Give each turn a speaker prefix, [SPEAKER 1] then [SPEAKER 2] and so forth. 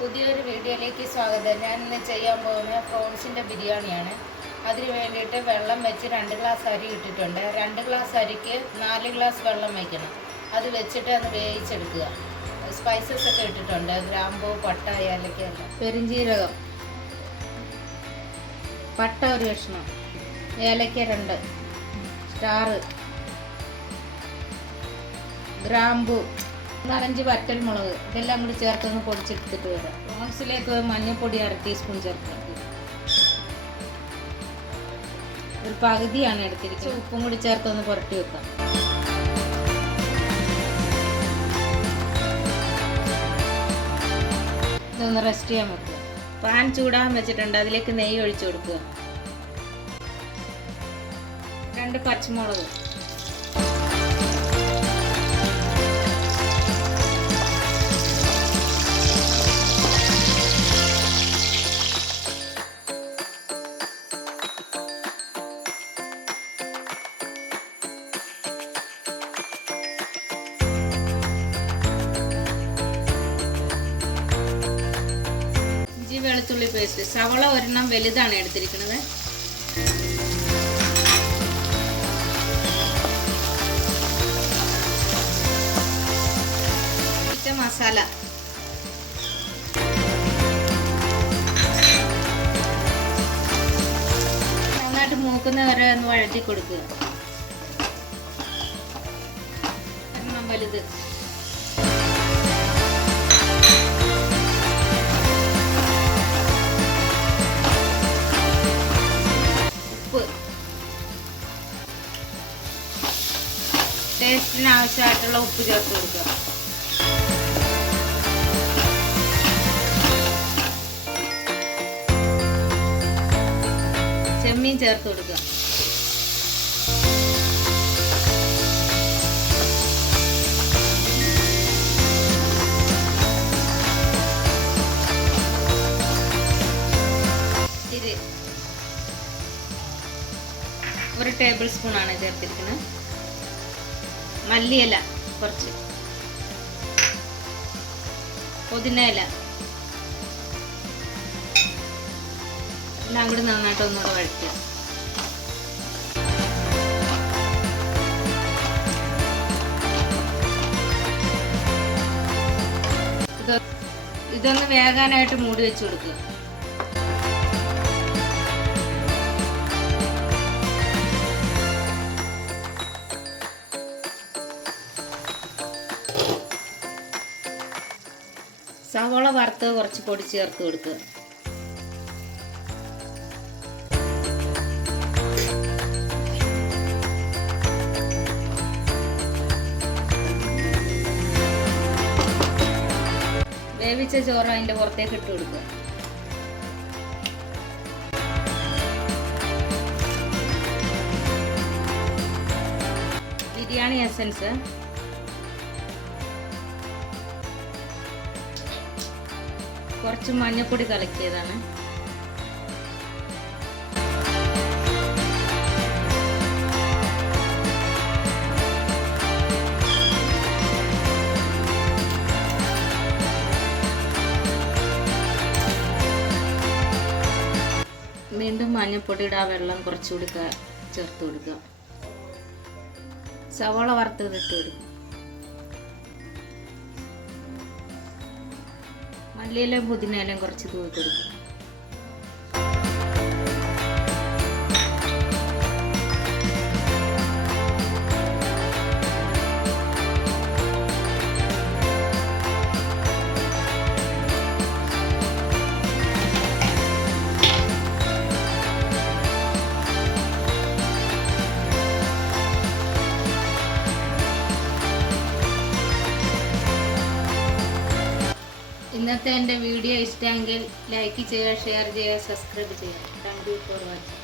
[SPEAKER 1] പുതിയൊരു വീഡിയോയിലേക്ക് സ്വാഗതം. ഞാൻ ഇന്ന് ചെയ്യാൻ പോകുന്നത് പ്രോൺസിന്റെ ബിരിയാണിയാണ്. അതിന് വേണ്ടിയിട്ട് വെള്ളം വെച്ച് രണ്ട് ഗ്ലാസ് അരി ഇട്ടിട്ടുണ്ട്. രണ്ട് ഗ്ലാസ് അരിക്ക് നാല് ഗ്ലാസ് വെള്ളം വയ്ക്കണം. അത് വെച്ചിട്ട് അത് വേവിച്ചെടുക്കുക. സ്പൈസസ് ഒക്കെ ഇട്ടിട്ടുണ്ട്. ഗ്രാമ്പൂ പട്ട ഏലക്ക പെരിഞ്ജീരകം പട്ട ഒരു കഷ്ണം. ഏലക്ക രണ്ട്. സ്റ്റാറ് ഗ്രാമ്പു നാരഞ്ച് വറ്റൽ മുളക് ഇതെല്ലാം കൂടി ചേർത്തൊന്ന് പൊടിച്ചെടുത്തിട്ട് വരാം പ്രോൺസിലേക്ക് മഞ്ഞൾപ്പൊടി അര ടീസ്പൂൺ ചേർത്ത് ഒരു പകുതിയാണ് എടുത്തിരിക്കുക ഉപ്പും കൂടി ചേർത്തൊന്ന് പുരട്ടി വെക്കാം. ഇതൊന്ന് റെസ്റ്റ് ചെയ്യാൻ വെക്കുക. പാൻ ചൂടാൻ വെച്ചിട്ടുണ്ട്. അതിലേക്ക് നെയ്യ് ഒഴിച്ചു കൊടുക്കുക. രണ്ട് പച്ചമുളക്. വെളുത്തുള്ളി പേസ്റ്റ്. സവള ഒരെണ്ണം വലുതാണ് എടുത്തിരിക്കുന്നത്. മസാല. നന്നായിട്ട് മൂക്കുന്ന വരെ ഒന്ന് വഴറ്റി കൊടുക്കുക. വലുത്. ഉപ്പ്. ടേസ്റ്റിന് ആവശ്യമായിട്ടുള്ള ഉപ്പ് ചേർത്ത് കൊടുക്കുക. ചെമ്മീൻ ചേർത്ത് കൊടുക്കുക. ടേബിൾ ആണ് ചേർത്തിരിക്കുന്നത്. മല്ലിയില കുറച്ച്. പുതിനയില എല്ലാം കൂടി നന്നായിട്ട് ഒന്നുകൂടെ വഴറ്റുക ഇത് ഇതൊന്ന് വേകാനായിട്ട് മൂടി വെച്ച് കൊടുക്കുക. സവോള വറുത്ത് കുറച്ച് പൊടി ചേർത്ത് കൊടുക്കുക. വേവിച്ച ചോറ് അതിന്റെ പുറത്തേക്ക് ഇട്ട് കൊടുക്കുക. ബിരിയാണി എസൻസ്. കുറച്ച് മഞ്ഞൾപ്പൊടി കലക്കിയതാണ്. വീണ്ടും മഞ്ഞൾപ്പൊടിയുടെ ആ വെള്ളം കുറച്ചുകൂടി ചേർത്ത് കൊടുക്കുക. സവോള വറുത്തത് ഇട്ട് കൊടുക്കുക. മല്ലിയിലും പുതിനയിലും കുറച്ച് തൂക്കി ഇന്നത്തെ എന്റെ വീഡിയോ ഇഷ്ടമെങ്കിൽ ലൈക്ക് ചെയ്യുക ഷെയർ ചെയ്യുക സബ്സ്ക്രൈബ് ചെയ്യുക. Thank you for watching